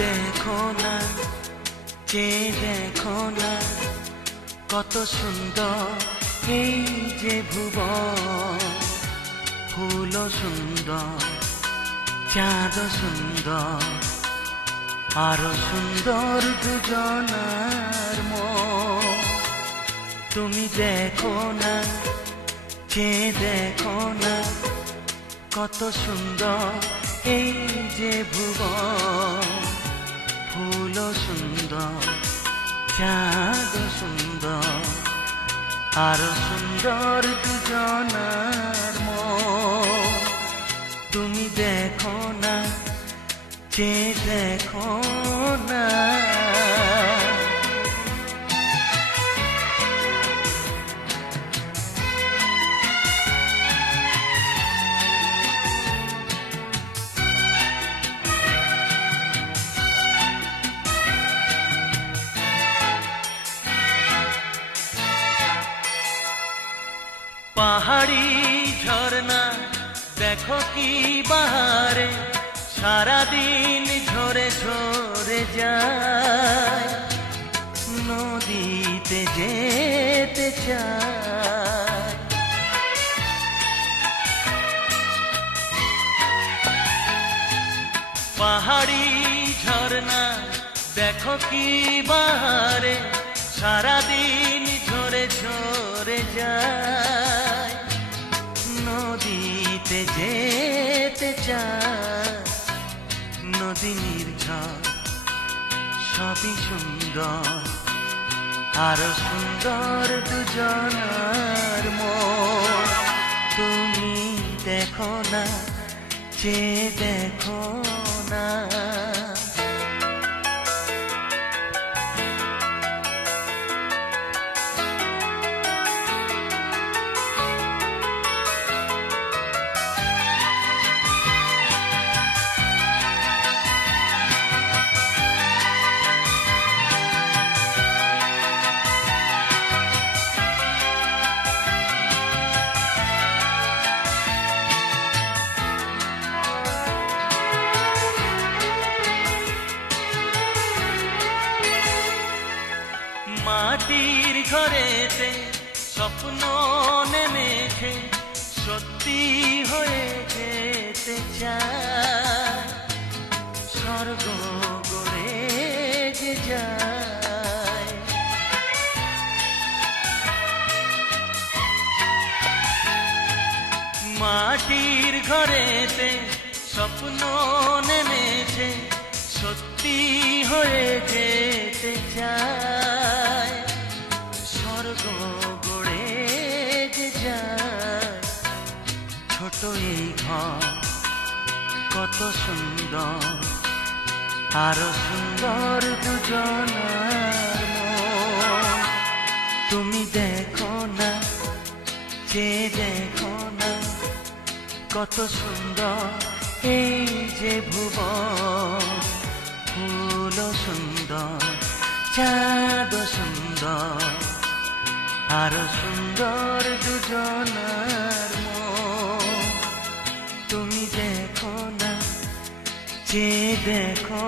দেখো না, চেয়ে দেখো না, কত সুন্দর এই যে ভুবন। ফুল সুন্দর, চাঁদ সুন্দর, আরো সুন্দর দুজনার মন। তুমি দেখো না, চেয়ে দেখো না, কত সুন্দর এই যে ভুবন। ফুল সুন্দর, চাঁদ সুন্দর, আরো সুন্দর দুজনার মন। তুমি দেখো না, চেয়ে দেখো না। পাহাড়ি ঝর্ণা দেখো কি বাহারে, সারাদিন ঝরে ঝরে যায়। নদীতে যেতে চায়, পাহাড়ি ঝর্ণা দেখো কি বাহারে, সারাদিন ঝরে ঝরে যায়। নদীতে যেতে চায়, নদী নির্ঝর সবই সুন্দর, আরো সুন্দর দুজনার মন। তুমি দেখো না, চেয়ে দেখো না। মাটির ঘরেতে স্বপ্ন নেমেছে, সত্যি হয়ে যেতে চায়। স্বর্গ গড়ে যে যায়, মাটির ঘরেতে স্বপ্ন নেমেছে, সত্যি হয়ে যেতে চায়। স্বর্গ গড়ে যে যায়, ছোট এই ঘর কত সুন্দর, আরো সুন্দর দুজনার মন। তুমি দেখো না, চেয়ে দেখো না, কত সুন্দর এই যে ভুবন। ফুল সুন্দর, চাঁদ সুন্দর, আরো সুন্দর দুজনার মন। তুমি দেখো না, চেয়ে দেখো